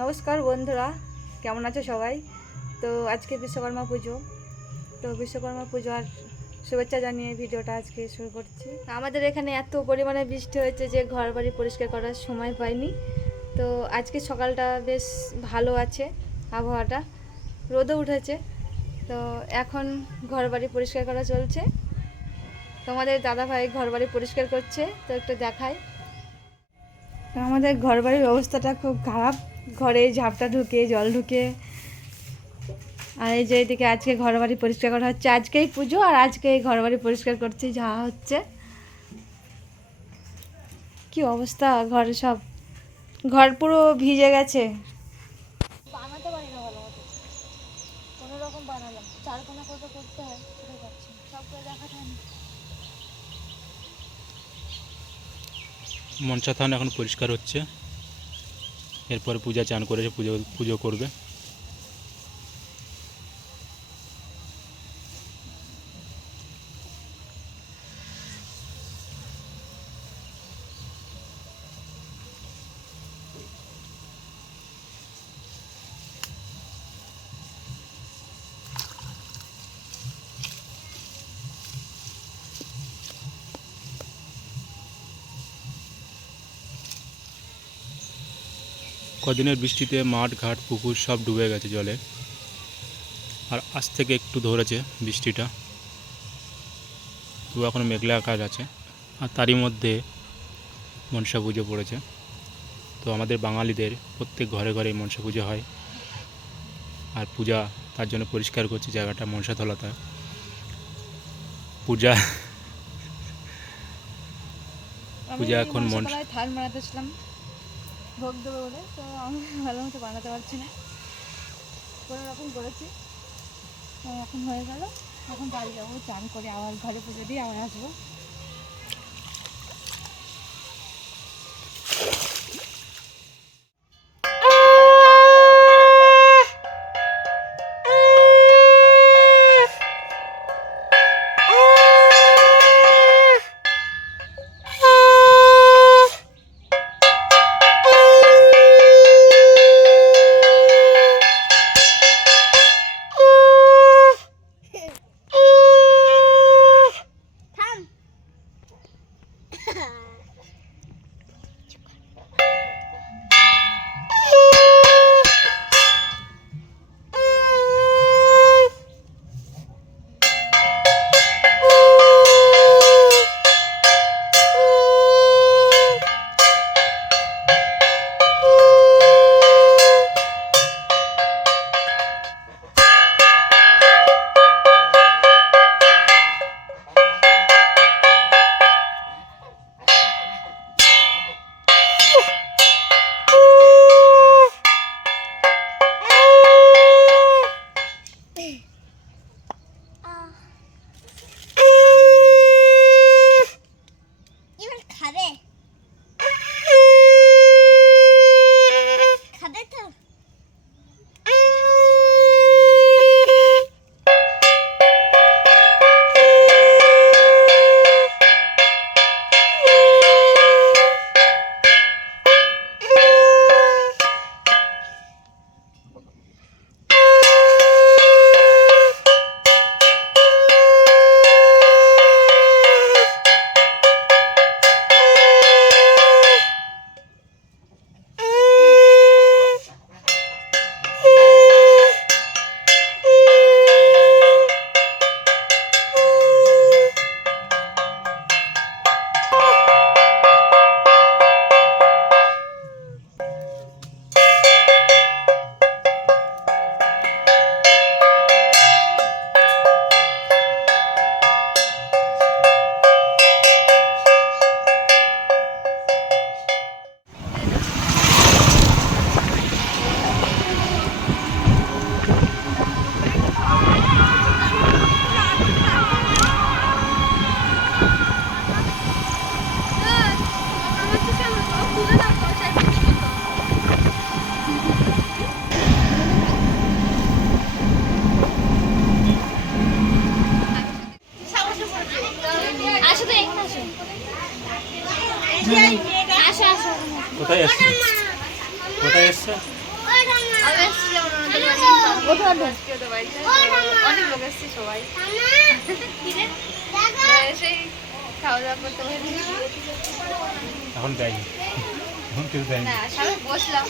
নমস্কার বন্ধুরা, কেমন আছো সবাই? তো আজকে বিশ্বকর্মা পুজো, তো বিশ্বকর্মা পূজার শুভেচ্ছা জানিয়ে ভিডিওটা আজকে শুরু করছি। আমাদের এখানে এত পরিমাণে বৃষ্টি হয়েছে যে ঘর বাড়ি পরিষ্কার করার সময় পাইনি। তো আজকে সকালটা বেশ ভালো আছে, আবহাওয়াটা রোদও উঠেছে। তো এখন ঘর বাড়ি পরিষ্কার করা চলছে। তোমাদের দাদাভাই ঘর বাড়ি পরিষ্কার করছে, তো একটু দেখাই। আমাদের ঘর বাড়ির অবস্থাটা খুব খারাপ, ঘরে ঝাপটা ঢুকে জল ঢুকে। আর এই যে এদিকে আজকে ঘর বাড়ি পরিষ্কার করা হচ্ছে, আজকেই পুজো আর আজকেই ঘর বাড়ি পরিষ্কার করছি, যা হচ্ছে কি অবস্থা, ঘরে সব ঘর পুরো ভিজে গেছে। বানাতে পারি না ভালো মতো, কোনো রকম বানালাম, চারকোনা কত করতে হয় সেটা পাচ্ছি, সব করে দেখাতে হয়। মনসা থান এখন পরিষ্কার হচ্ছে, এরপরে পূজা চান করেছে, পুজো করবে। কদিনের বৃষ্টিতে মাঠ ঘাট পুকুর সব ডুবে গেছে জলে, আর আজ থেকে একটু ধরেছে বৃষ্টিটা, তো এখন মেঘলা আকাশ আছে। আর তারই মধ্যে মনসা পুজো পড়েছে। তো আমাদের বাঙালিদের প্রত্যেক ঘরে ঘরে মনসা পুজো হয়, আর পূজা তার জন্য পরিষ্কার করছে জায়গাটা, মনসা তলাটা পূজা এখন থাল বানাতেছিলাম ভোগ দেবো বলে, তো আমি ভালো মতো বানাতে পারছি না, কোনো রকম করেছি। এখন হয়ে গেল, এখন বাড়ি যাবো, চান করে আবার ঘরে পুজো দিয়ে আবার আসবো। কোথায় এসছে? কোথায় এসছে? আজকে ওদের বাড়িতে অনেক লোক এসেছে সবাই সেই খাওয়া দাওয়া করতে পারি এখন দেয়নি, এখন কেউ দেয়নি। না সবাই বসলাম